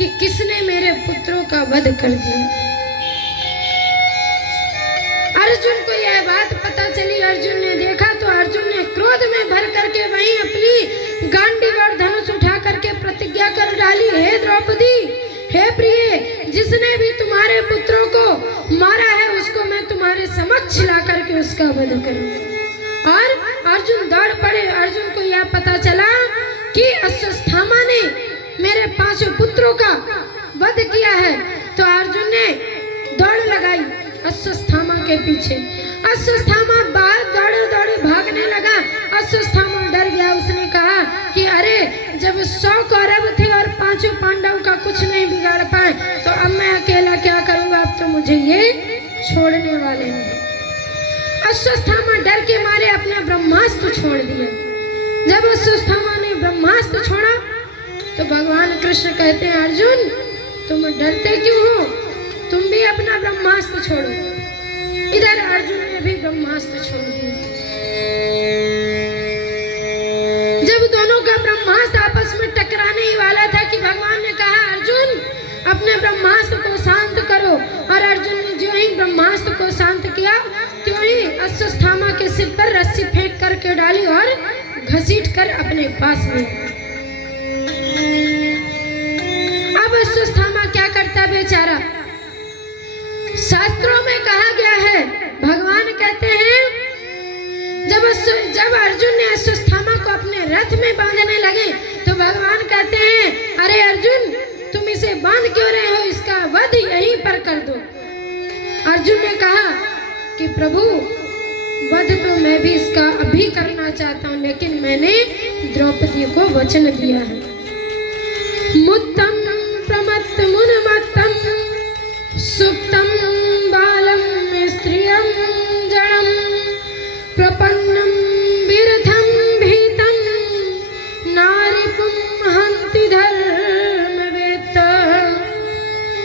कि किसने मेरे पुत्रों का वध कर दिया। अर्जुन को यह बात पता चली। अर्जुन ने देखा तो अर्जुन ने क्रोध में भर करके वहीं अपनी गांडीव और धनुष उठा करके प्रतिज्ञा कर डाली, हे द्रौपदी, हे प्रिय, जिसने भी तुम्हारे पुत्रों को मारा है उसको मैं तुम्हारे समक्ष ला करके उसका वध करूंगा। और अर्जुन दौड़ पड़े। अर्जुन को यह पता चला कि अश्वत्थामा ने मेरे 5 पुत्रों का वध किया है, तो अर्जुन ने दौड़ लगाई अश्वत्थामा के पीछे। अश्वत्थामा दौड़े दौड़े भागने लगा। अश्वत्थामा डर गया। उसने कहा कि अरे, जब 100 कौरव थे और 5 पांडव का कुछ नहीं बिगाड़ पाए, तो अब मैं अकेला क्या करूंगा, अब तो मुझे ये छोड़ने वाले हैं। अश्वत्थामा डर के मारे अपना ब्रह्मास्त्र छोड़ दिया। जब अश्वत्थामा ने ब्रह्मास्त्र छोड़ा तो भगवान कृष्ण कहते हैं, अर्जुन तुम डरते क्यों हो, तुम भी अपना ब्रह्मास्त्र छोड़ो। इधर अर्जुन ने भी ब्रह्मास्त्र छोड़ दिया। जब दोनों का ब्रह्मास्त्र आपस में टकराने ही वाला था कि भगवान ने कहा, अर्जुन अपने ब्रह्मास्त्र को शांत करो। और अर्जुन ने जो ही ब्रह्मास्त्र को शांत किया, त्यों ही अश्वत्थामा के सिर पर रस्सी फेंक करके डाली और घसीट कर अपने पास में। अब अश्वत्थामा क्या करता बेचारा। शास्त्रों में कहा गया है, भगवान कहते हैं, जब अर्जुन ने अश्वत्थामा को अपने रथ में बांधने लगे तो भगवान कहते हैं, अरे अर्जुन, तुम इसे बांध क्यों रहे हो, इसका वध यहीं पर कर दो। अर्जुन ने कहा कि प्रभु, वध तो मैं भी इसका अभी करना चाहता हूँ, लेकिन मैंने द्रौपदी को वचन दिया है। मुत्तम प्रमत्त मुनमत्तम सुप्तम बालम स्त्रियम जड़म प्रपन्नम विरथम भीतम नारिपुम हंति धर्मवेत्ता।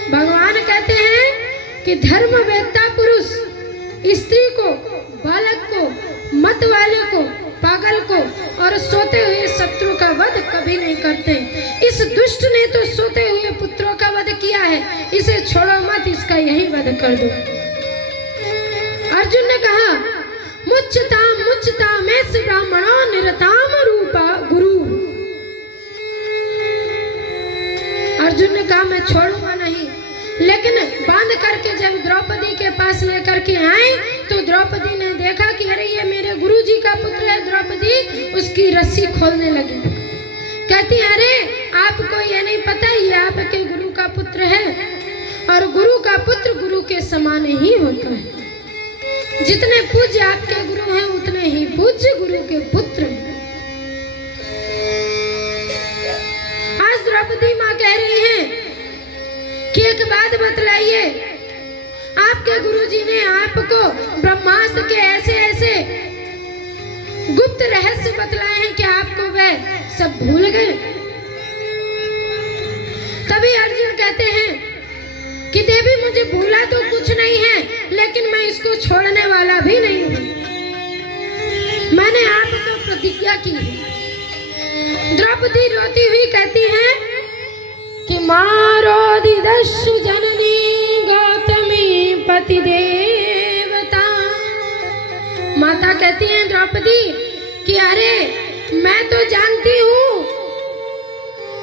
भगवान कहते हैं कि धर्मवेत्ता पुरुष स्त्री को, बालक को, मत वाले को, पागल को और सोते हुए शत्रु का वध कभी नहीं करते। इस दुष्ट ने तो सोते हुए पुत्रों का वध किया है, इसे छोड़ो मत, इसका यही वध कर दो। अर्जुन ने कहा, मुच्यताम मुच्यताम एस ब्राह्मणो निरताम रूपा गुरु। अर्जुन ने कहा, मैं छोड़ूंगा नहीं। लेकिन बांध करके जब द्रौपदी के पास लेकर के आए तो द्रौपदी ने देखा कि अरे, ये मेरे गुरुजी का पुत्र है। द्रौपदी उसकी रस्सी खोलने लगी। कहती, अरे आपको ये नहीं पता, ये आपके गुरु का पुत्र है, और गुरु का पुत्र गुरु के समान ही होता है। जितने पूज्य आपके गुरु हैं उतने ही पूज्य गुरु के पुत्र हैं। आज द्रौपदी माँ कह रही है कि एक बात बतलाइए, आपके गुरुजी ने आपको ब्रह्मास्त्र के ऐसे ऐसे गुप्त रहस्य बतलाए हैं कि आपको वह सब भूल गए। तभी अर्जुन कहते हैं कि देवी, मुझे भूला तो कुछ नहीं है, लेकिन मैं इसको छोड़ने वाला भी नहीं हूं। मैंने आपको प्रतिज्ञा की है। द्रौपदी रोती हुई कहती है कि मारोदि दस्यु जननी गौतमी पति देवता। माता कहती हैं द्रौपदी कि अरे, मैं तो जानती हूँ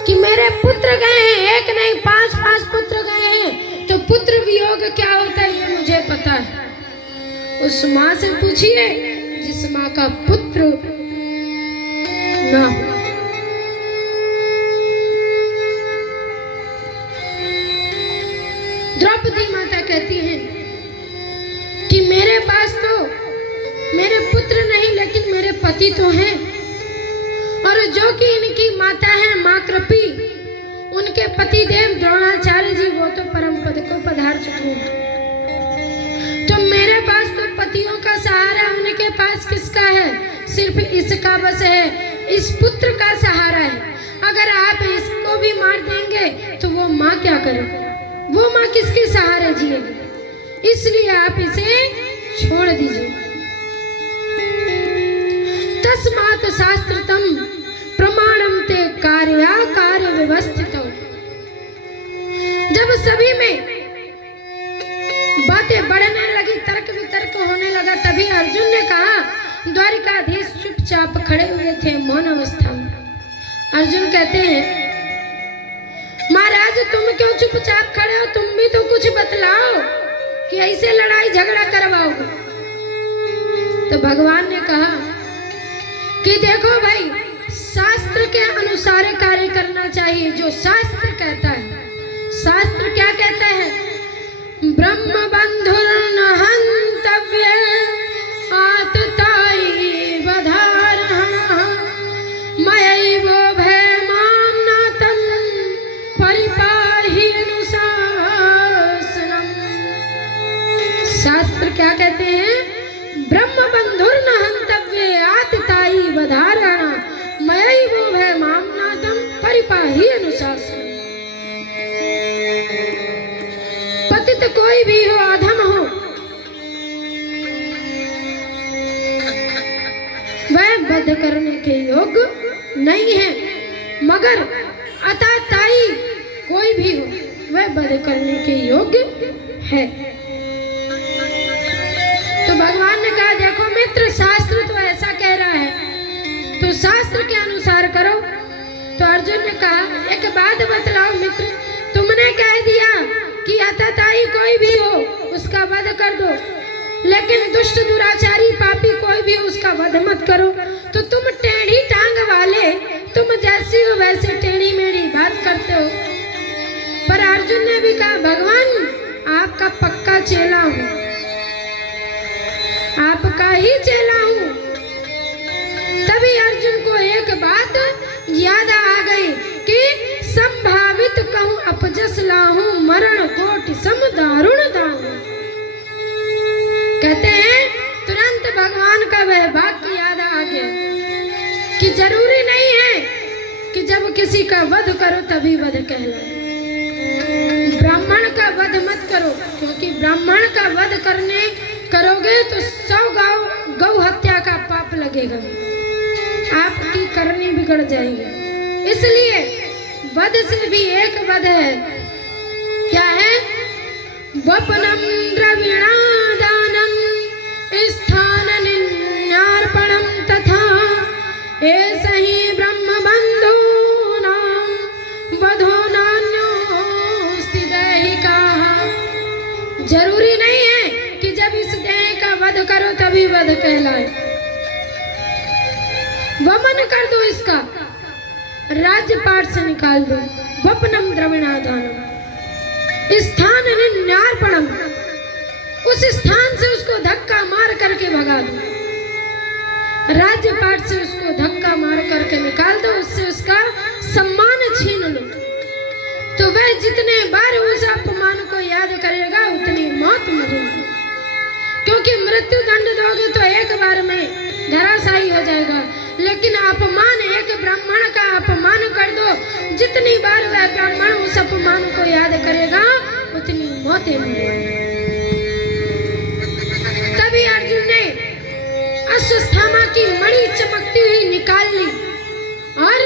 कि मेरे पुत्र गए हैं, एक नहीं 5 पुत्र गए हैं, तो पुत्र वियोग क्या होता है ये मुझे पता है। उस माँ से पूछिए जिस माँ का पुत्र ना हो। द्रौपदी माता कहती हैं कि मेरे पास तो मेरे पुत्र नहीं, लेकिन मेरे पति तो हैं, और जो कि इनकी माता है माँ कृपी, उनके पति देव द्रोणाचार्य जी, वो तो परम पद को पधार चुके हैं। तो मेरे पास तो पतियों का सहारा, उनके पास किसका है? सिर्फ इसका बस है, इस पुत्र का सहारा है। अगर आप इसको भी मार देंगे तो वो माँ क्या करेगी? वो माँ किसके सहारे जिएगी? इसलिए आप इसे छोड़ दीजिए। तस्मात् शास्त्रतम प्रमाणम ते कार्य व्यवस्थित। जब सभी में बातें बढ़ने लगी, तर्क वितर्क होने लगा, तभी अर्जुन ने कहा, द्वारिकाधीश चुपचाप खड़े हुए थे मौन अवस्था में। अर्जुन कहते हैं, महाराज तुम क्यों चुपचाप खड़े हो, तुम भी तो कुछ बतलाओ कि ऐसे लड़ाई झगड़ा करवाओगे। तो भगवान ने कहा कि देखो भाई, शास्त्र के अनुसार कार्य करना चाहिए, जो शास्त्र कहता है। शास्त्र क्या कहता है? ब्रह्म बंधुर्न हन्तव्य आततायी वधारः मयैवो भयमाम्नातं परिपाहि अनुशासनम्। शास्त्र क्या कहते हैं? ब्रह्म बंधुर्न हन्तव्य आततायी वधारः मयैवो भयमाम्नातं परिपाहि अनुशासनम्। पतित कोई भी हो, अधम हो, वह वध करने के योग्य नहीं है, मगर अताताई कोई भी हो वह वध करने के योग्य है। तो भगवान ने कहा, देखो मित्र, शास्त्र तो ऐसा कह रहा है, तो शास्त्र के अनुसार करो। तो अर्जुन ने कहा, एक बात बतलाओ मित्र, तुमने कह दिया कि अतताई कोई भी हो उसका वध कर दो, लेकिन दुष्ट दुराचारी पापी कोई भी उसका वध मत करो। तो तुम टेढ़ी टांग वाले, तुम जैसी हो वैसे टेढ़ी मेढ़ी बात करते हो। पर अर्जुन ने भी कहा, भगवान आपका पक्का चेला हूँ, आपका ही चेला हूँ। तभी अर्जुन को एक बात याद आ गई कि संभावित कहूँ अपजस लाहूं मरण कोटि सम दारुण दाहूं। कहते हैं तुरंत भगवान का वह वाक्य याद आ गया कि जरूरी नहीं है कि जब किसी का वध करो तभी वध कहलाए। ब्राह्मण का वध मत करो, क्योंकि ब्राह्मण का वध करोगे तो 100 गौ हत्या का पाप लगेगा, आपकी करनी बिगड़ जाएगी। इसलिए वध से भी एक वध है, क्या है? वपनम द्रविणादानम स्थान निन्यार्पणम तथा ऐसा ही ब्रह्म बंधूनां वधो नान्योस्ति दैहिकाः। जरूरी नहीं है कि जब इस देह का वध करो तभी वध कहलाए। वमन कर दो, इसका राज्यपाट से निकाल दो। वपनम द्रविणादानम स्थान निन्यार्पणम, उस स्थान से उसको धक्का मार करके भगा दो, राज्यपाट से उसको धक्का मार करके निकाल दो, उससे उसका सम्मान छीन लो। तो वह जितने बार उस अपमान को याद करेगा उतनी मौत मरेगी, क्योंकि मृत्यु दंड दोगे तो एक बार में धराशायी हो जाएगा, लेकिन अपमान, एक ब्राह्मण का अपमान कर दो, जितनी बार वह ब्राह्मण उस अपमान को याद करेगा उतनी मौतें मिलेंगी। तभी अर्जुन ने अश्वत्थामा की मणि चमकती हुई निकाल ली और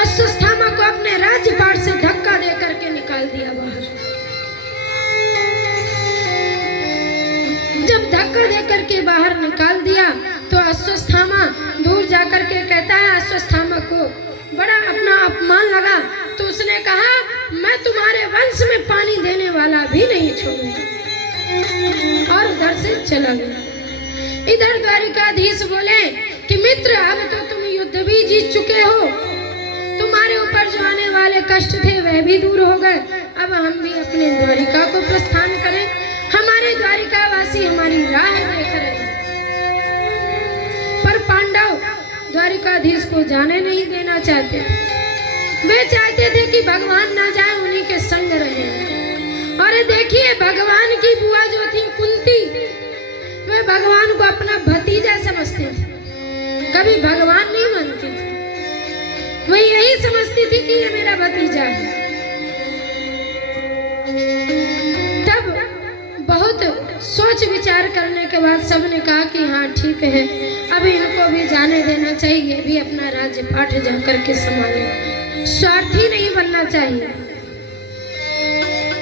अश्वत्थामा को अपने राज्यपाट से धक्का दे करके निकाल दिया बाहर। जब धक्का दे करके बाहर निकाल दिया तो अश्वत्थामा दूर जाकर के कहता है, अश्वत्थामा को बड़ा अपना अपमान लगा, तो उसने कहा, मैं तुम्हारे वंश में पानी देने वाला भी नहीं छोड़ूंगा, और उधर से चला गया। इधर द्वारिकाधीश बोले कि मित्र, अब तो तुम युद्ध भी जीत चुके हो, तुम्हारे ऊपर जो आने वाले कष्ट थे वह भी दूर हो गए, अब हम भी अपने द्वारिका को प्रस्थान करें, हमारे द्वारिकावासी हमारी राह देख रहे हैं। पर पांडव द्वारिकाधीश को जाने नहीं देना चाहते, वे चाहते थे कि भगवान ना जाए, उन्हीं के संग रहे। और देखिए, भगवान की बुआ जो थी कुंती, वे भगवान को अपना भतीजा समझते थे, कभी भगवान नहीं मानती थी, वे यही समझती थी कि ये मेरा भतीजा है। तब बहुत सोच विचार करने के बाद सबने कहा कि हाँ ठीक है, अभी इनको भी जाने देना चाहिए, भी अपना राज्य पाठ जा करके संभाले, स्वार्थी नहीं बनना चाहिए।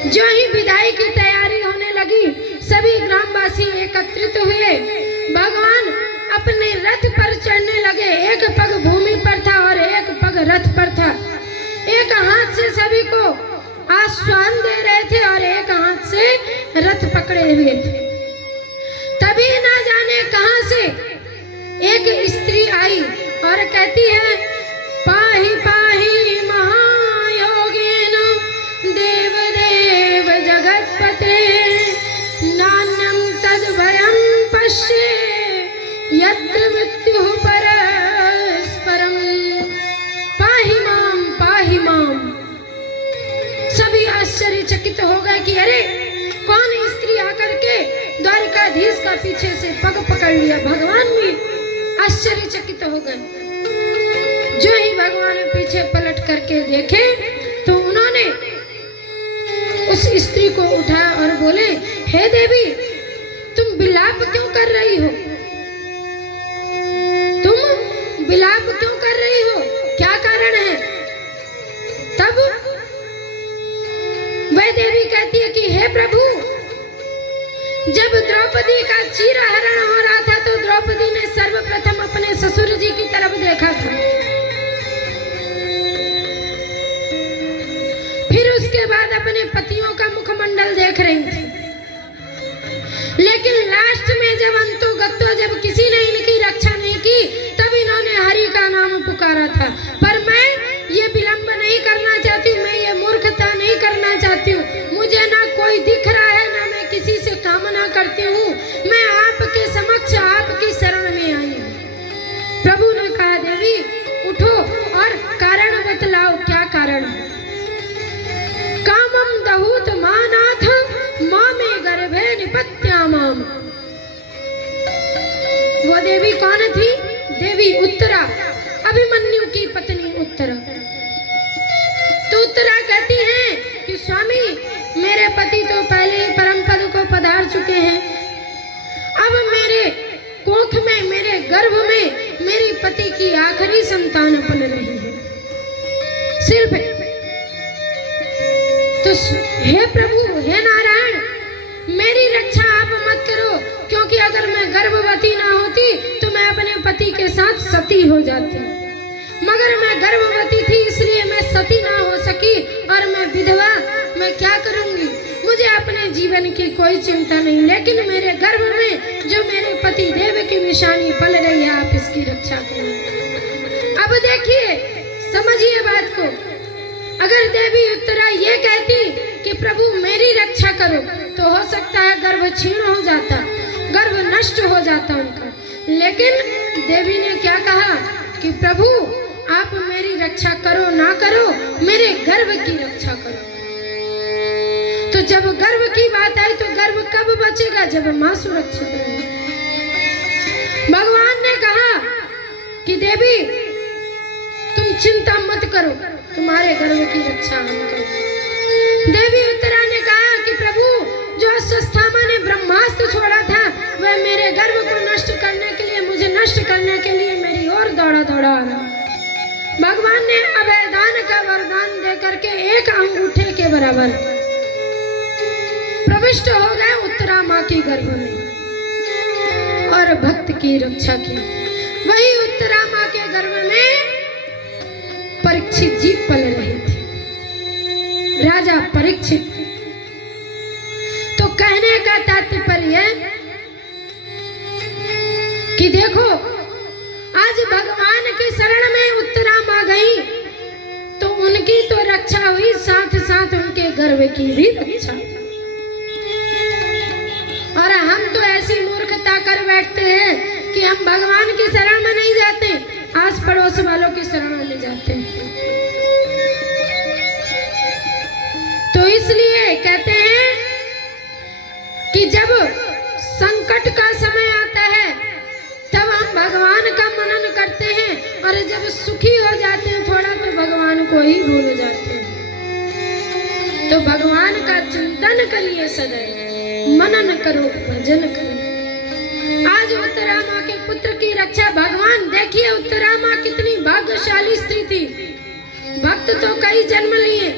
जो ही विदाई की तैयारी होने लगी, सभी ग्रामवासी एकत्रित हुए। भगवान अपने रथ पर चढ़ने लगे। एक पग भूमि पर था और एक पग रथ पर था। एक हाथ से सभी को आश्वासन दे रहे थे और एक हाथ से रथ पकड़े हुए थे। तभी ना जाने कहां से एक स्त्री आई और कहती है, पाहि पाहि महायोगेन देव देव जगतपते नान्यं तद्भयं पश्ये यत्र मृत्युः परस्परम् पाहि माम। सभी आश्चर्यचकित हो गए कि अरे कौन स्त्री आकर के द्वारिकाधीश का पीछे से पग पकड़ लिया। भगवान भी आश्चर्यचकित हो गए। जो ही भगवान पीछे पलट करके देखे तो उन्होंने उस स्त्री को उठाया और बोले, हे देवी, तुम विलाप क्यों कर रही हो? तुम विलाप क्यों कर रही हो? क्या कारण है? तब वह देवी कहती है कि हे प्रभु, जब द्रौपदी का चीरहरण हो रहा था तो द्रौपदी ने सर्वप्रथम अपने ससुर जी की तरफ देखा था। फिर उसके बाद अपने पतियों का मुखमंडल देख रही थी। लेकिन लास्ट में जब अंतोगत्वा जब किसी ने इनकी रक्षा नहीं की, तब इन्होंने हरि का नाम पुकारा था। पर मैं ये विलंब नहीं करना चाहती हूँ, मैं ये मूर्खता नहीं करना चाहती हूँ। मुझे ना कोई दिख रहा है, ना मैं किसी से कामना करती हूँ। मैं आपके समक्ष आपकी शरण में आई हूँ। प्रभु ने कहा, देवी उठो और कारण बतलाओ, क्या कारण है? कामम दहूत मानाथ मामे गर्भे निपत्यामाम। वो देवी कौन थी? देवी उत्तरा, अभिमन्यु की पत्नी उत्तरा। तो उत्तरा कहती हैं कि स्वामी, मेरे पति तो पहले परम पद को पधार चुके हैं। अब मेरे कोख में, मेरे गर्भ में मेरी पति की आखिरी संतान पल रही है। सिर्फ तो हे प्रभु, हे नारायण, मेरी रक्षा आप मत करो, क्योंकि अगर मैं गर्भवती ना होती तो मैं अपने पति के साथ सती हो जाती। मगर मैं गर्भवती थी, इसलिए मैं सती ना हो सकी और मैं विधवा। मैं क्या करूंगी? मुझे अपने जीवन की कोई चिंता नहीं, लेकिन मेरे गर्भ में जो मेरे पति देव की निशानी पल रही है, आप इसकी रक्षा करें। अब देखिए, समझिए बात को। अगर देवी उत्तरा ये कहती कि प्रभु मेरी रक्षा करो, तो हो सकता है गर्भ क्षीण हो जाता, गर्भ नष्ट हो जाता उनका। लेकिन देवी ने क्या कहा कि प्रभु आप मेरी रक्षा करो ना करो, मेरे गर्भ की रक्षा करो। तो जब गर्भ की बात आई तो गर्भ कब बचेगा? जब मां सुरक्षित रहे। भगवान ने कहा कि देवी तुम चिंता मत करो, तुम्हारे गर्भ की रक्षा हम करें। देवी उत्तरा ने कहा कि प्रभु, जो अश्वत्थामा ने ब्रह्मास्त्र छोड़ा था, वह मेरे गर्भ को नष्ट करने के लिए, मुझे नष्ट करने के लिए मेरी ओर दौड़ा दौड़ा आ रहा। भगवान ने अभयदान का वरदान देकर के एक अंगूठे के बराबर प्रविष्ट हो गए उत्तरा माँ की गर्भ में और भक्त की रक्षा की। वही उत्तरा माँ के गर्भ में परीक्षित जी पल रहे थे, राजा परीक्षित। तो कहने का तात्पर्य कि देखो, आज भगवान की शरण में उत्तरा माँ गई तो उनकी तो रक्षा हुई, साथ साथ उनके गर्भ की भी रक्षा। और हम तो ऐसी मूर्खता कर बैठते हैं कि हम भगवान की शरण में नहीं जाते, आस पड़ोस वालों की शरण में जाते हैं। तो इसलिए कहते हैं कि जब संकट का समय आता है तब हम भगवान का मनन करते हैं, और जब सुखी हो जाते हैं थोड़ा तो भगवान को ही भूल जाते हैं। तो भगवान का चिंतन करिए, सदैव मनन करो, भजन करो। आज उत्तरा माँ के पुत्र की रक्षा भगवान, देखिए उत्तरा माँ कितनी भाग्यशाली स्त्री थी। भक्त तो कई जन्म लिए,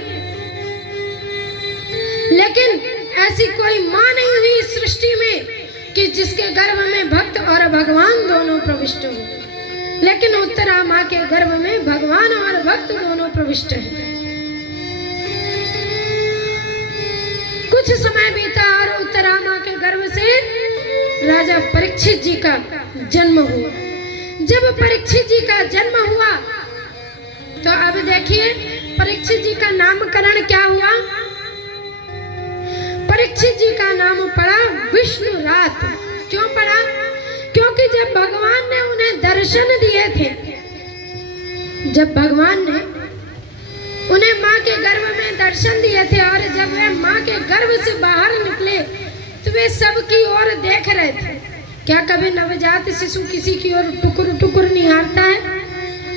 लेकिन ऐसी कोई माँ नहीं हुई सृष्टि में कि जिसके गर्भ में भक्त और भगवान दोनों प्रविष्ट हो। लेकिन उत्तरा माँ के गर्भ में भगवान और भक्त दोनों प्रविष्ट हैं। कुछ समय बीता और उत्तरा माँ के गर्भ से राजा परीक्षित जी का जन्म हुआ। जब परीक्षित जी का जन्म हुआ तो अब देखिए परीक्षित जी का नामकरण क्या हुआ। परीक्षित जी का नाम पड़ा विष्णुरात। क्यों पड़ा? क्योंकि जब भगवान ने उन्हें दर्शन दिए थे, जब भगवान ने उन्हें माँ के गर्भ में दर्शन दिए थे और जब वे माँ के गर्भ से बाहर निकले तो वे सबकी ओर देख रहे थे। क्या कभी नवजात शिशु किसी की ओर टुकुर टुकुर निहारता है?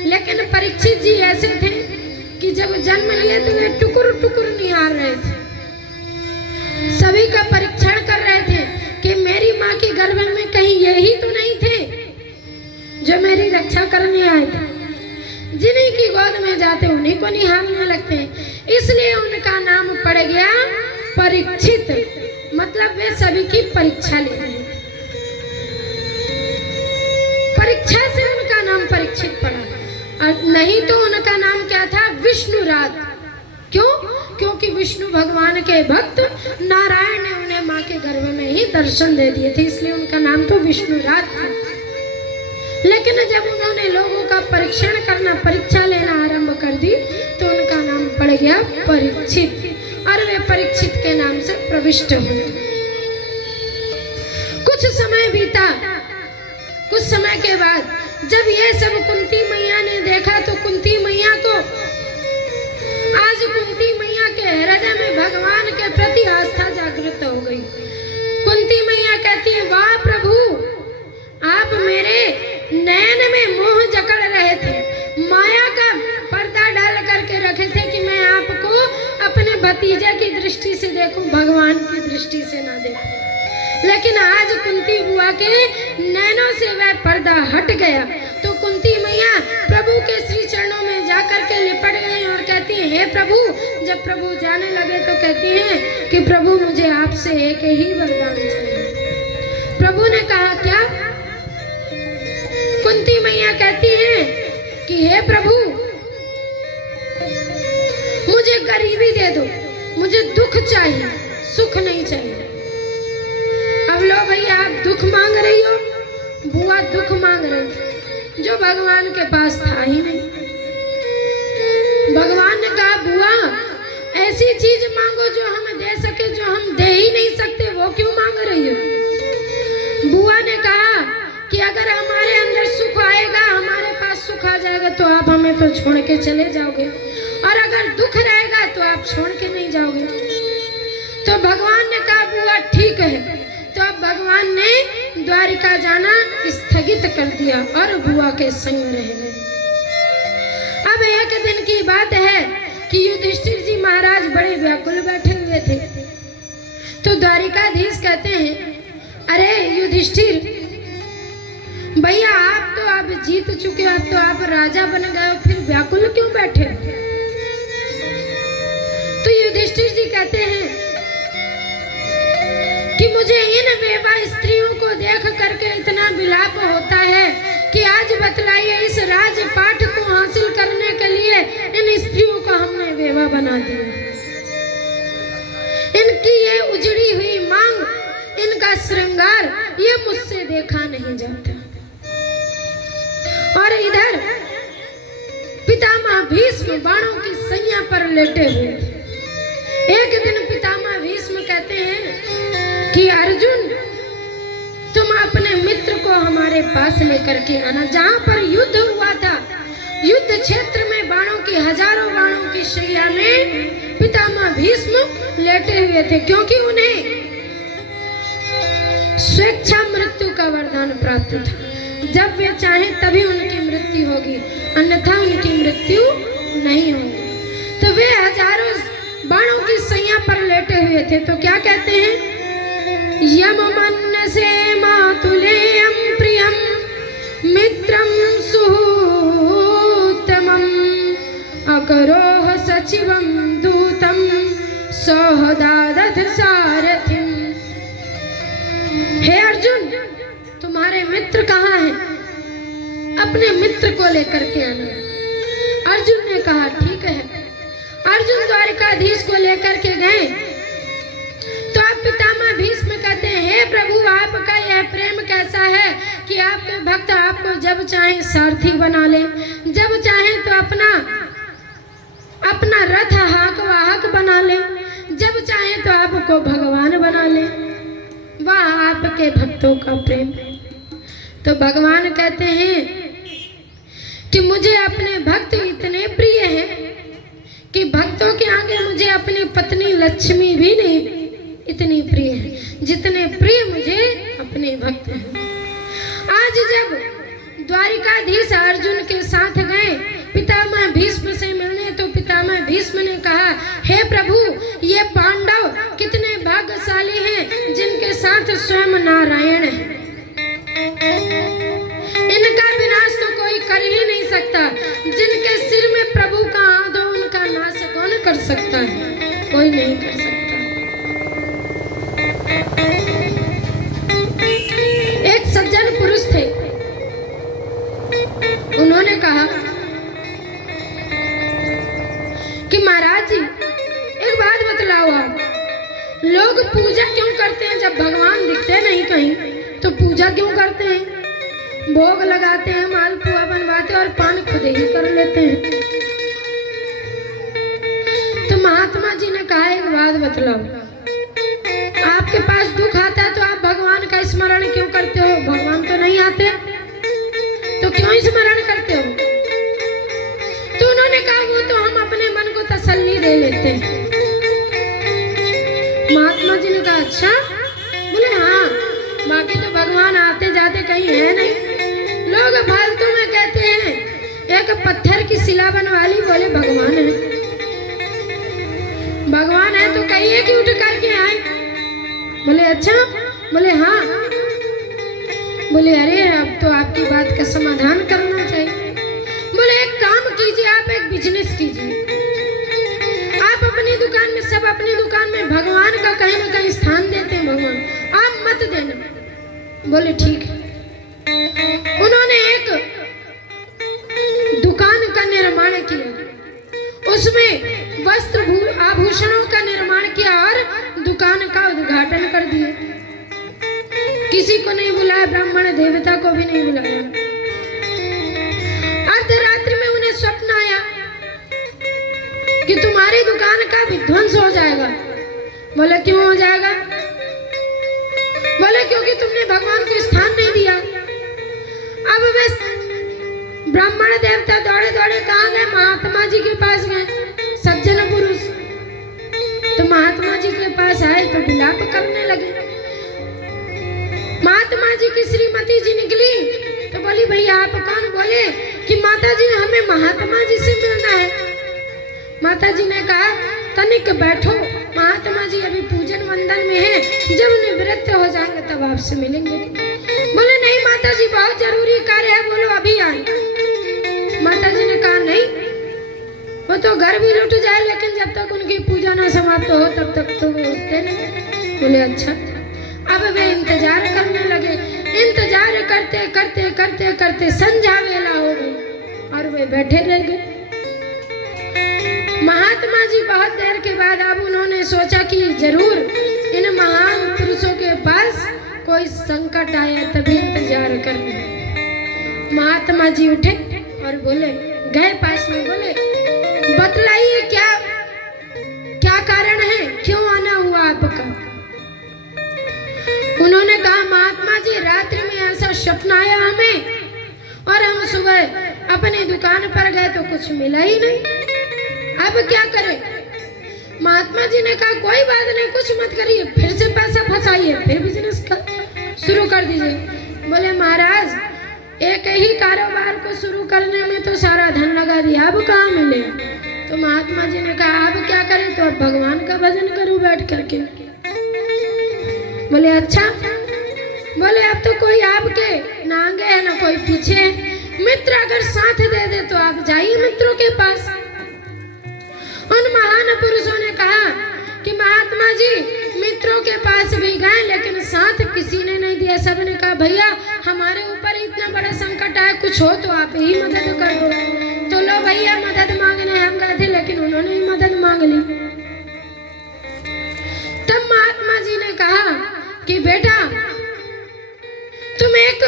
लेकिन परीक्षित जी ऐसे थे कि जब जन्म लिए तो वे टुकुर टुकुर निहार रहे थे, सभी का परीक्षण कर रहे थे कि मेरी माँ के गर्भ में कहीं यही तो नहीं थे जो मेरी रक्षा करने आए थे। जिन्हीं की गोद में जाते उन्हीं को निहारने लगते हैं, इसलिए उनका नाम पड़ गया परीक्षित। मतलब वे सभी की परीक्षा ले रहे थे, परीक्षा से उनका नाम परीक्षित पड़ा। और नहीं तो उनका नाम क्या था? विष्णुरात। क्यों? क्योंकि विष्णु भगवान के भक्त नारायण ने उन्हें माँ के गर्भ में ही दर्शन दे दिए थे, इसलिए उनका नाम तो विष्णुरात था। लेकिन जब उन्होंने लोगों का परीक्षण करना, परीक्षा लेना आरंभ कर दी तो उनका नाम पड़ गया परीक्षित और वे परीक्षित के नाम से प्रविष्ट हुए। कुछ समय बीता। कुछ समय के बाद जब ये सब कुंती मैया ने देखा तो कुंती मैया को, आज कुंती मैया के हृदय में भगवान के प्रति आस्था जागृत हो गई। कुंती मैया कहती है, वाह प्रभु, आप मेरे नयन में मोह जकड़ रहे थे, माया का पर्दा डाल करके रखे थे कि मैं आपको अपने भतीजे की दृष्टि से देखूं, भगवान की दृष्टि से ना देखूं। लेकिन आज कुंती बुआ के नैनों से वह पर्दा हट गया तो कुंती मैया प्रभु के श्री चरणों में जाकर के लिपट गई और कहती है, हे प्रभु। जब प्रभु जाने लगे तो कहती हैं कि प्रभु मुझे आपसे एक ही वरदान चाहिए। प्रभु ने कहा, क्या? कुंती मैया कहती हैं कि हे प्रभु, मुझे गरीबी दे दो, मुझे दुख चाहिए, सुख नहीं चाहिए। अब लो भैया, आप दुख मांग रही हो, बुआ दुख मांग रही जो भगवान के पास था ही नहीं। भगवान ने कहा, बुआ ऐसी चीज मांगो जो हम दे सके, जो हम दे ही नहीं सकते, वो क्यों मांग रही हो? बुआ ने कहा कि अगर हमारे अंदर सुख आएगा, हमारे पास सुख आ जाएगा तो आप हमें तो छोड़ के चले जाओगे, और अगर दुख रहेगा तो आप छोड़ के नहीं जाओगे। तो भगवान ने कहा, बुआ ठीक है। तो अब भगवान ने द्वारिका जाना स्थगित कर दिया और बुआ के संग रह गए। अब एक दिन की बात है कि युधिष्ठिर जी महाराज बड़े व्याकुल बैठे हुए थे। तो द्वारिकाधीश कहते हैं, अरे युधिष्ठिर भैया, आप तो अब जीत चुके हो, अब तो आप राजा बन गए हो, फिर व्याकुल क्यों बैठे? तो युधिष्ठिर जी कहते हैं कि मुझे इन बेवा स्त्रियों को देख करके इतना विलाप होता है कि आज बतलाइए, इस राजपाठ को हासिल करने के लिए इन स्त्रियों को हमने बेवा बना दिया। इनकी ये उजड़ी हुई मांग, इनका श्रृंगार, ये मुझसे देखा नहीं जाता। और इधर पितामह भीष्म बाणों की सैया पर लेटे हुए। एक दिन पितामह भीष्म कहते हैं कि अर्जुन, तुम अपने मित्र को हमारे पास लेकर के आना। जहाँ पर युद्ध हुआ था, युद्ध क्षेत्र में बाणों की, हजारों बाणों की शैया में पितामह भीष्म लेटे हुए थे, क्योंकि उन्हें स्वेच्छा मृत्यु का वरदान प्राप्त था। जब वे चाहें तभी उनकी मृत्यु होगी, अन्यथा उनकी मृत्यु नहीं होगी। तो वे हजारों बाणों की सैया पर लेटे हुए थे। तो क्या कहते हैं? यम मनसे मातुलेयं प्रियं मित्रं सुहृतमं अकरोह सचिवं दूतं सौहदादथ सारथिम। हे अर्जुन, तुम्हारे मित्र कहाँ हैं? अपने मित्र को लेकर के आना। अर्जुन ने कहा ठीक है। अर्जुन द्वारिकाधीश को लेकर के गए तो आप पितामह भीष्म कहते हैं, हे प्रभु, आपका यह प्रेम कैसा है कि आपके भक्त आपको जब चाहे सारथी बना ले, जब चाहे तो अपना रथ हाक वाहक बना ले, जब चाहे तो आपको भगवान बना ले। वाह आपके भक्तों का प्रेम। तो भगवान कहते हैं कि मुझे अपने भक्त इतने प्रिय हैं कि भक्तों के आगे मुझे अपनी पत्नी लक्ष्मी भी नहीं इतनी प्रिय है जितने प्रिय मुझे अपने भक्त हैं। आज जब द्वारिकाधीश अर्जुन के साथ गए पितामह भीष्म से मिलने तो पितामह भीष्म ने कहा, हे प्रभु, ये पांडव कितने भाग्यशाली हैं जिनके साथ स्वयं नारायण है। इनका विनाश तो कोई कर ही नहीं सकता। जिनके सिर में प्रभु का हाथ हो उनका नाश कौन कर सकता है? कोई नहीं कर सकता। एक सज्जन पुरुष थे, उन्होंने कहा कि महाराज जी, एक बात बतलाओ, आप लोग पूजा क्यों करते हैं? जब भगवान दिखते नहीं कहीं तो पूजा क्यों करते हैं? भोग लगाते हैं, मालपुआ बनवाते हैं और पान खुद ही कर लेते हैं। तो महात्मा जी ने कहा, एक बात बतलाओ, आपके पास दुख आता है तो आप भगवान का स्मरण क्यों करते हो? भगवान तो नहीं आते तो क्यों स्मरण करते हो? तो उन्होंने कहा, वो तो हम अपने मन को तसल्ली दे लेते हैं। महात्मा जी ने कहा, अच्छा? बोले हाँ, बाकी तो भगवान आते जाते कहीं है नहीं। लोग फालतू में कहते हैं, एक पत्थर की शिला बनवा ली, बोले भगवान है। भगवान है तो कहिए कि उठ करके आए। बोले अच्छा? बोले हाँ। बोले अरे, अब तो आपकी बात का समाधान करना चाहिए। बोले एक काम कीजिए, आप एक बिजनेस कीजिए। आप अपनी दुकान में, सब अपनी दुकान में भगवान का कहीं ना कहीं स्थान देते हैं, भगवान आप मत देना। बोले ठीक है। उन्होंने एक दुकान का निर्माण किया, उसमें वस्त्र आभूषणों का निर्माण किया और दुकान का उद्घाटन कर दिया। किसी को नहीं बुलाया, ब्राह्मण देवता को भी नहीं बुलाया। अर्धरात्रि में उन्हें स्वप्न आया कि तुम्हारी दुकान का विध्वंस हो जाएगा। बोले क्यों हो जाएगा? बोले क्योंकि तुमने भगवान को स्थान नहीं दिया। अब वे ब्राह्मण देवता दौड़े दौड़े कहाँ गए? महात्मा जी के पास गए, सज्जन पुरुष। तो महात्मा जी के पास आए तो विलाप करने लगे। महात्मा जी की श्रीमती जी निकली तो बोली, भैया आप कौन? बोले कि माता जी, हमें महात्मा जी से मिलना है। माता जी ने कहा, तनिक बैठो, महात्मा जी अभी पूजन वंदन में है, जब निवृत्त हो जाएंगे तब आपसे मिलेंगे। बोले नहीं माता जी, बहुत जरूरी कार्य है, बोलो अभी आए। माता जी ने कहा नहीं, वो तो घर भी लुट जाए लेकिन जब तक उनकी पूजा ना समाप्त हो तब तक तो वो उठते नहीं। बोले अच्छा। अब वे इंतजार करने लगे। इंतजार करते करते करते करते संध्या वेला हो गई और वे बैठे रह गए। महात्मा जी बहुत देर के बाद अब उन्होंने सोचा कि जरूर इन महान पुरुषों के पास कोई संकट आया, तभी इंतजार करने। महात्मा जी उठे और बोले, गए पास में, बोले बतलाइए क्या क्या कारण है, क्यों आना हुआ आपका? उन्होंने कहा, महात्मा जी रात्रि में ऐसा सपन आया हमें और हम सुबह अपनी दुकान पर गए तो कुछ मिला ही नहीं, अब क्या करें? महात्मा जी ने कहा, कोई बात नहीं, कुछ मत करिए, फिर से पैसा फंसाइए, फिर बिजनेस शुरू कर दीजिए। बोले महाराज, एक ही कारोबार को शुरू करने में तो सारा धन लगा दिया, अब कहाँ मिले? तो महात्मा जी ने कहा, अब क्या करें? तो अब भगवान का भजन करूं बैठ करके। बोले अच्छा। बोले अब तो कोई आपके ना आगे है ना कोई पीछे है, मित्र अगर साथ दे दे तो आप जाइए मित्रों के पास। उन महान पुरुषों ने कहा कि पास भी गए लेकिन साथ किसी ने नहीं दिया। सबने कहा भैया हमारे ऊपर इतना बड़ा संकट आया, कुछ हो तो आप ही मदद कर दो। तो लो भैया मदद मांगने हम गए थे, लेकिन उन्होंने ही मदद मांग ली। तब महात्मा जी ने कहा कि बेटा तुम एक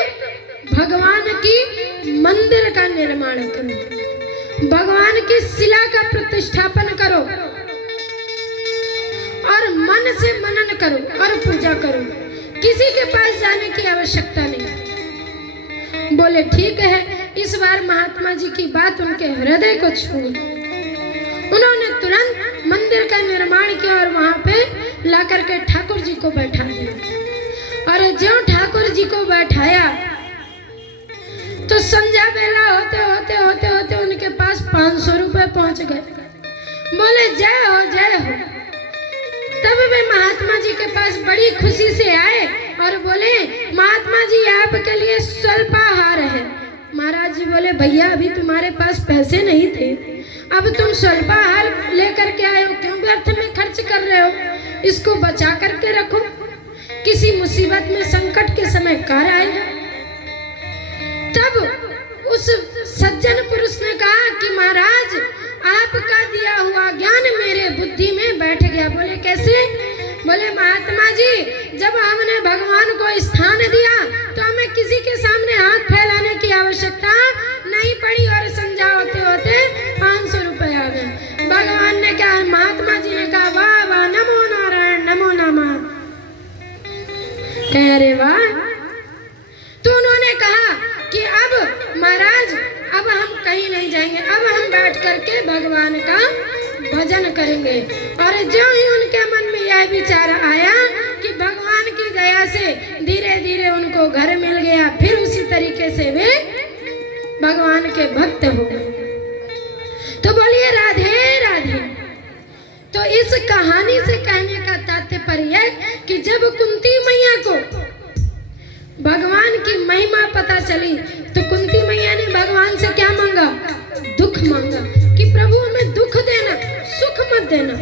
भगवान की मंदिर का निर्माण करो, भगवान की शिला का प्रतिष्ठापन करो और मन से मनन करो और पूजा करो, किसी के पास जाने की आवश्यकता नहीं। बोले ठीक है। इस बार महात्मा जी की बात उनके हृदय को छू गई। उन्होंने तुरंत मंदिर का निर्माण किया और वहां पे लाकर के ठाकुर जी को बैठा दिया। और जो ठाकुर जी को बैठाया तो संध्या बेला होते होते होते होते उनके पास 500 रुपए पहुंच गए। बोले जय हो जय हो। तब वे महात्मा जी के पास बड़ी खुशी से आए और बोले महात्मा जी आपके लिए स्वल्पाहार है। महाराज जी बोले भैया अभी तुम्हारे पास पैसे नहीं थे, अब तुम स्वल्पाहार लेकर के आए हो, क्यों व्यर्थ में खर्च कर रहे हो, इसको बचा करके रखो, किसी मुसीबत में संकट के समय कार्य आएगा। तब उस सज्जन पुरुष ने कहा कि महाराज आपका दिया हुआ ज्ञान मेरे बुद्धि में बैठ गया। बोले कैसे? बोले महात्मा जी जब हमने भगवान को स्थान दिया तो हमें किसी के सामने हाथ फैलाने की आवश्यकता नहीं पड़ी और संध्या होते होते 500 रुपए आ गए। भगवान ने कहा, महात्मा जी ने कहा वाह वाह नमो नारायण नमो नमः। कह रे वाह। तो उन्होंने कहा कि अब महाराज अब हम कहीं नहीं जाएंगे, अब हम बैठ करके भगवान का भजन करेंगे। और जो ही उनके मन में यह विचार आया कि भगवान की दया से धीरे धीरे उनको घर मिल गया, फिर उसी तरीके से वे भगवान के भक्त हो गए। तो बोलिए राधे राधे। तो इस कहानी से कहने का तात्पर्य है कि जब कुंती मैया को भगवान की महिमा पता चली तो कुंती मैया ने भगवान से क्या मांगा? दुख मांगा कि प्रभु हमें दुख देना, सुख मत देना।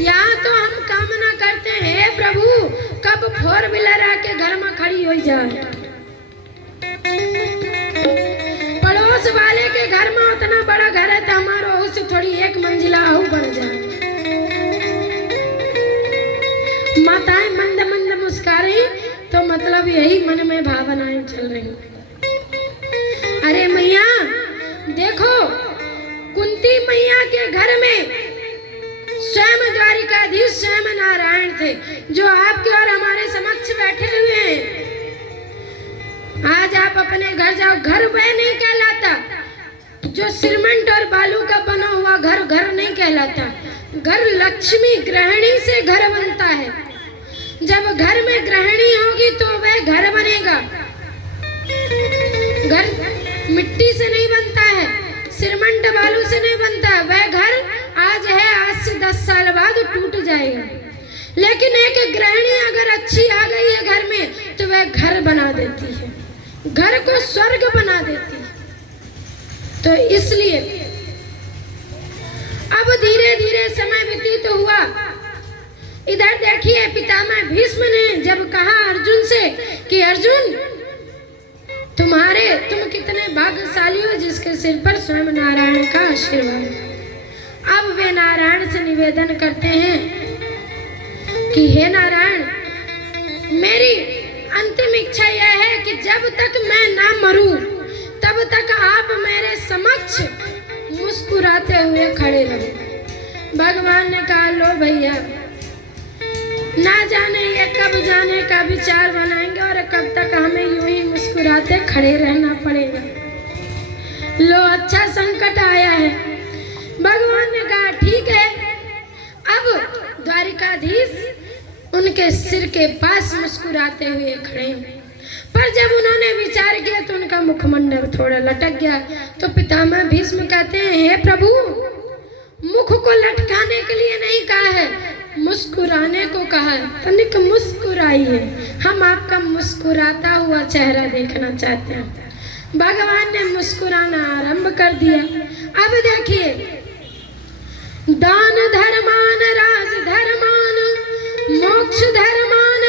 यहाँ तो हम कामना करते हैं हे प्रभु कब 4 व्हीलर आके घर में खड़ी हो जाए, पड़ोस वाले के घर में उतना बड़ा घर है तो हमारा उससे थोड़ी 1 मंजिला और बढ़ जाए। माताएं मंद मंद मुस्कुराई तो मतलब यही मन में भावनाएं चल रही। अरे मैया देखो कुंती मैया के घर में स्वयं द्वारिकाधीश स्वयं नारायण थे जो आपके और हमारे समक्ष बैठे हुए हैं। आज आप अपने घर जाओ, घर वह नहीं कहलाता जो सीमेंट और बालू का बना हुआ घर घर नहीं कहलाता। घर लक्ष्मी गृहिणी से घर बनता है। जब घर में गृहिणी होगी तो वह घर बनेगा। घर मिट्टी से नहीं बनता है, सीमेंट बालू से नहीं बनता। वह घर आज है, आज से 10 साल बाद टूट जाएगा। लेकिन एक गृहिणी अगर अच्छी आ गई है घर में तो वह घर बना देती है, घर को स्वर्ग बना देती है। तो इसलिए अब धीरे धीरे समय व्यतीत हुआ। इधर देखिए पितामह भीष्म ने जब कहा अर्जुन से कि अर्जुन तुम कितने भाग्यशाली हो जिसके सिर पर स्वयं नारायण का आशीर्वाद है। अब वे नारायण से निवेदन करते हैं कि हे नारायण मेरी अंतिम इच्छा यह है कि जब तक मैं ना मरूं तब तक आप मेरे समक्ष मुस्कुराते हुए खड़े रहो। भगवान ने कहा लो भैया ना जाने ये कब जाने का विचार बनाएंगे और कब तक हमें यूं ही मुस्कुराते खड़े रहना पड़ेगा। लो अच्छा संकट आया है। भगवान ने कहा ठीक है। अब द्वारिकाधीश उनके सिर के पास मुस्कुराते हुए खड़े हैं। पर जब उन्होंने विचार किया तो उनका मुखमंडल थोड़ा लटक गया। तो पितामह भीष्म कहते हैं हे प्रभु मुख को लटकाने के लिए नहीं कहा है, मुस्कुराने को कहा है। तनिक मुस्कुराइए, हम आपका मुस्कुराता हुआ चेहरा देखना चाहते हैं। भगवान ने मुस्कुराना आरंभ कर दिया। अब देखिए दान धर्मान राज धर्मान मोक्ष धर्मान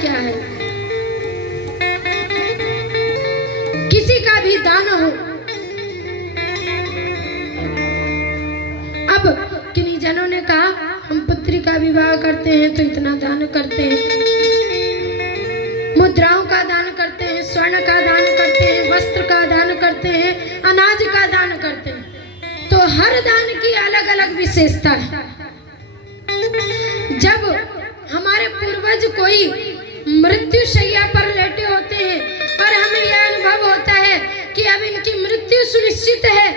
क्या है। किसी का भी दान हो, अब किन्हीं जनों ने कहा हम पुत्री का विवाह करते हैं तो इतना दान करते हैं, मुद्राओं का दान करते हैं, स्वर्ण का दान करते हैं, वस्त्र का दान करते हैं, अनाज का दान करते हैं। तो हर दान की अलग अलग विशेषता है। जब हमारे पूर्वज कोई मृत्यु शैया पर लेटे होते हैं और हमें यह अनुभव होता है कि अब इनकी मृत्यु सुनिश्चित है,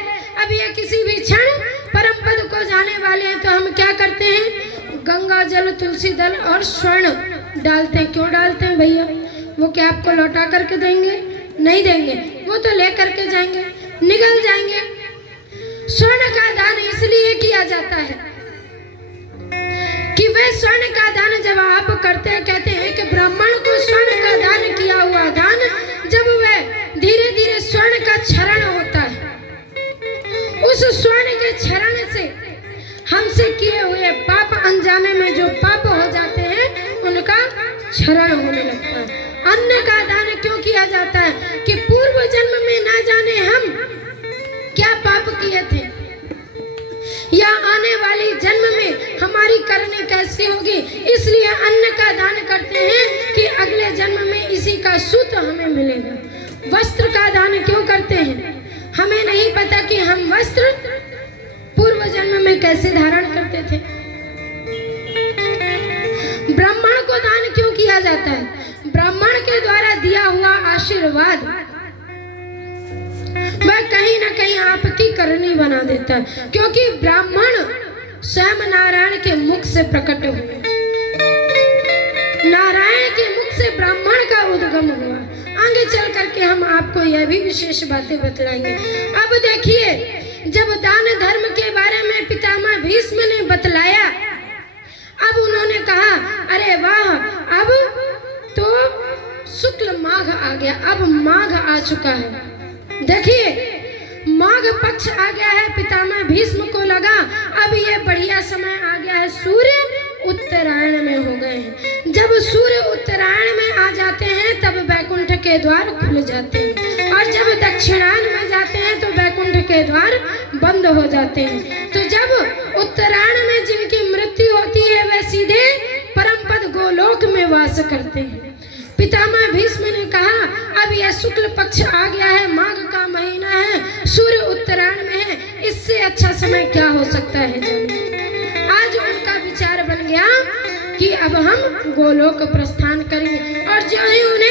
अब ये किसी भी क्षण परम पद को जाने वाले हैं, तो हम क्या करते हैं, गंगा जल, तुलसी दल और स्वर्ण डालते हैं। क्यों डालते हैं भैया? वो क्या आपको लौटा करके देंगे? नहीं देंगे, वो तो ले करके जाएंगे, निगल जाएंगे। स्वर्ण का दान इसलिए किया जाता है कि वह स्वर्ण का दान जब आप करते हैं, कहते हैं कि ब्राह्मण को स्वर्ण का दान किया हुआ दान, जब वह धीरे धीरे स्वर्ण का क्षरण होता है, उस स्वर्ण के क्षरण से हमसे किए हुए पाप, अनजाने में जो पाप हो जाते हैं, उनका क्षरण होने लगता है। अन्न का दान क्यों किया जाता है? कि पूर्व जन्म में ना जाने हम क्या पाप किए थे, या आने वाली जन्म में हमारी करनी कैसी होगी, इसलिए अन्न का दान करते हैं कि अगले जन्म में इसी का सूत हमें मिलेगा। वस्त्र का दान क्यों करते हैं? हमें नहीं पता कि हम वस्त्र पूर्व जन्म में कैसे धारण करते थे। ब्राह्मण को दान क्यों किया जाता है? ब्राह्मण के द्वारा दिया हुआ आशीर्वाद वह कहीं ना कहीं आपकी करनी बना देता है, क्योंकि ब्राह्मण स्वयं नारायण के मुख से प्रकट हुए, नारायण के मुख से ब्राह्मण का उद्गम हुआ। आगे चल करके हम आपको यह भी विशेष बातें बतलाएंगे। अब देखिए, जब दान धर्म के बारे में पितामह भीष्म ने बतलाया, अब उन्होंने कहा अरे वाह, अब तो शुक्ल माघ आ गया, अब माघ आ चुका है। देखिए, माघ पक्ष आ गया है। पितामह भीष्म को लगा अब ये बढ़िया समय आ गया है, सूर्य उत्तरायण में हो गए हैं। जब सूर्य उत्तरायण में आ जाते हैं तब वैकुंठ के द्वार खुल जाते हैं, और जब दक्षिणायन में जाते हैं तो वैकुंठ के द्वार बंद हो जाते हैं। तो जब उत्तरायण में जिनकी मृत्यु होती है वह सीधे परम पद गोलोक में वास करते हैं। पितामह भीष्म ने कहा अब यह शुक्ल पक्ष आ गया है, माघ का महीना है, सूर्य उत्तरायण में है, इससे अच्छा समय क्या हो सकता है जानिए। आज उनका विचार बन गया कि अब हम गोलोक प्रस्थान करेंगे, और जो ही उन्हें